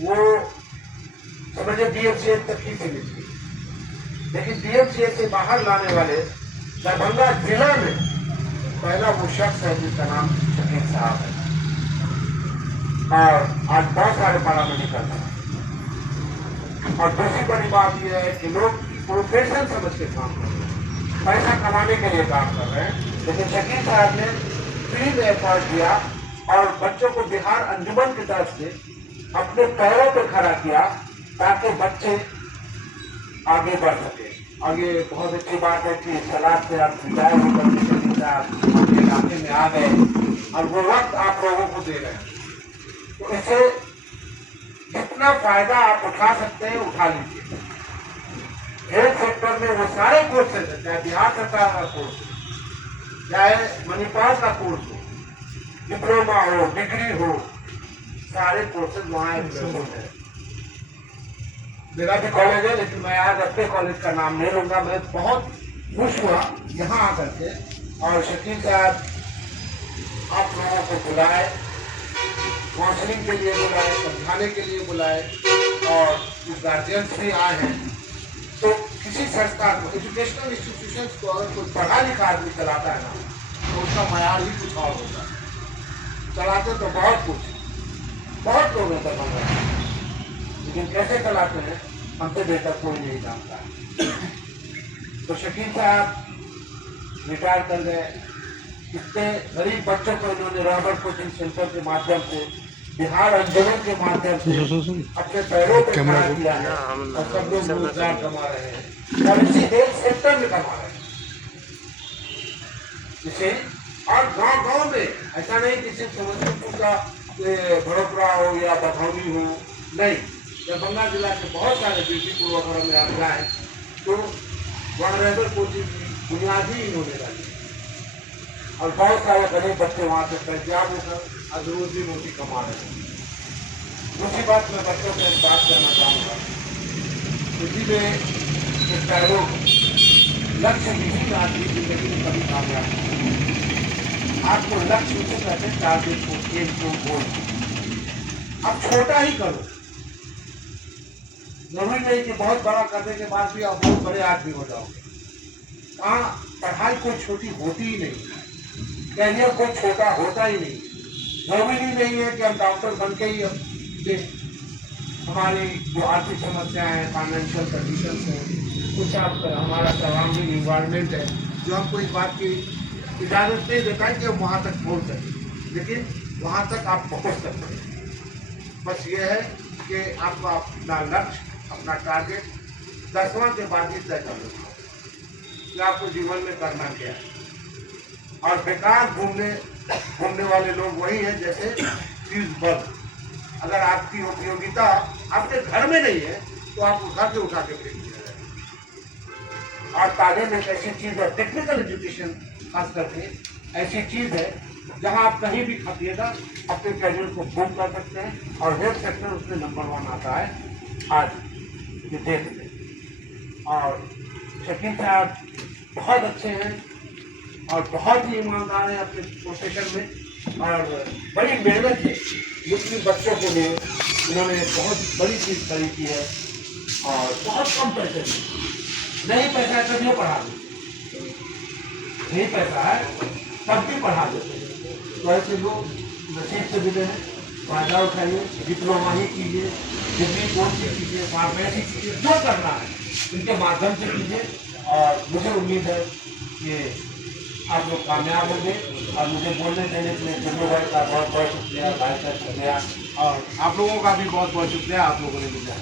वो समझे डीएमसीएच तक ही सीमित थी, लेकिन डीएमसीएच से बाहर लाने वाले दरभंगा जिला में पहला वो शख्स है जिसका नाम शकील साहब है। और आज बहुत सारे पैरामेडिकल हैं। और दूसरी बड़ी बात यह है कि लोग प्रोफेशन समझ के काम कर रहे हैं, पैसा कमाने के लिए काम कर रहे हैं, लेकिन शकील साहब ने फील्ड एफर्ट दिया और बच्चों को बिहार अंजुमन की तरफ से अपने पैरों पर खड़ा किया ताकि बच्चे आगे बढ़ सके। और ये बहुत अच्छी बात है कि सलाद से आप सिंचाई होकर के शकील साहब इलाके में आ गए और वो वक्त आप लोगों को दे रहे हैं। तो इसे जितना फायदा आप उठा सकते हैं उठा लीजिए। हेल्थ सेक्टर में वो सारे कोर्सेज हैं, चाहे बिहार सरकार का कोर्स हो, चाहे मणिपाल का कोर्स हो, डिप्लोमा हो, डिग्री हो, सारे कोर्सेज वहाँ अवेलेबल है। मेरा भी कॉलेज है, लेकिन मैं आज अपने कॉलेज का नाम नहीं लूंगा। मैं बहुत खुश हुआ यहाँ आकर के, और शकील साहब आप लोगों को बुलाए, काउंसलिंग के लिए बुलाए, समझाने के लिए बुलाए, और कुछ गार्जियंस भी आए हैं। तो किसी संस्था को, एजुकेशनल इंस्टीट्यूशंस को अगर कोई पढ़ा लिखा आदमी चलाता है ना, तो उसका मयार ही कुछ और होता है। चलाते तो बहुत लोग हैं दरभंगा, लेकिन कैसे चलाते हैं हमसे बेहतर कोई नहीं जानता है। तो शकील साहब रिटायर कर गए। इतने गरीब बच्चों को इन्होंने रबर कोचिंग सेंटर के माध्यम से, बिहार अंजुमन के माध्यम से अपने पैरों पर खड़ा किया है, और सब लोग रोजगार कमा रहे हैं और इसी हेल्थ सेक्टर में कमा रहे हैं। इसे और गांव में ऐसा नहीं कि सिर्फ समस्तीपुर का भड़ोपरा हो या बधौनी हो, नहीं, दरभंगा जिला के बहुत सारे बीटीपुर वगैरह में आप जाए तो वहाँ रबर कोचिंग की बुनियादी इन्होंने डाली, और बहुत सारे गरीब बच्चे वहाँ से पंजाब होकर आज रोजी रोटी कमा रहे हैं। दूसरी बात मैं बच्चों को एक बात कहना चाहूँगा, इसी में एक डायलॉग, लक्ष्य विहीन आदमी जिंदगी में कभी कामयाब नहीं। आपको लक्ष्य उसे कहते हैं टारगेट को, एम को, गोल। आप छोटा ही करो, जरूरी नहीं कि बहुत बड़ा करने के बाद भी आप बहुत बड़े आदमी हो जाओगे। हाँ, पढ़ाई कोई छोटी होती ही नहीं, कैरियर कोई छोटा होता ही नहीं। जरूरी नहीं है कि हम डॉक्टर बन के ही हमारी जो आर्थिक समस्याएं हैं, फाइनेंशियल कंडीशन है, कुछ आप हमारा सराउंडिंग इन्वायरमेंट है जो हमको इस बात की इजाज़त नहीं देता है कि हम वहाँ तक पहुँच सकें, लेकिन वहाँ तक आप पहुँच सकते हैं। बस ये है कि आपका अपना लक्ष्य, अपना टारगेट 10वां के बाद ही तय कर लो कि आपको जीवन में करना क्या है। और बेकार घूमने वाले लोग वही हैं जैसे फ्यूज बल्ब। अगर आपकी उपयोगिता आपके घर में नहीं है तो आपको घर से उठा के फेंक दिया जाएगा। और तालीम एक ऐसी चीज़ है, टेक्निकल एजुकेशन खास करके ऐसी चीज़ है जहां आप कहीं भी खपिएगा अपने कैरियर को बूम कर सकते हैं, और हेल्थ सेक्टर उसमें नंबर 1 आता है आज ये देख लें। और शकील साहब बहुत अच्छे हैं और बहुत ही ईमानदार हैं अपने प्रोफेशन में, और बड़ी मेहनत है मुस्लिम बच्चों के लिए। उन्होंने बहुत बड़ी चीज़ खड़ी की है और बहुत कम पैसे में, नहीं पैसा है तभी पढ़ा देते, नहीं पैसा है तब भी पढ़ा देते। तो ऐसे लोग नसीब से मिले हैं, फायदा उठाइए, डिप्लोमा ही कीजिए, डिग्री कोर्स से कीजिए, फार्मेसी कीजिए, जो करना है इनके माध्यम से कीजिए। और मुझे उम्मीद है कि आप लोग कामयाब होंगे। और मुझे बोलने देने के लिए जम्मू भाई का बहुत बहुत शुक्रिया, भाई का शुक्रिया, और आप लोगों का भी बहुत बहुत शुक्रिया, आप लोगों ने मुझे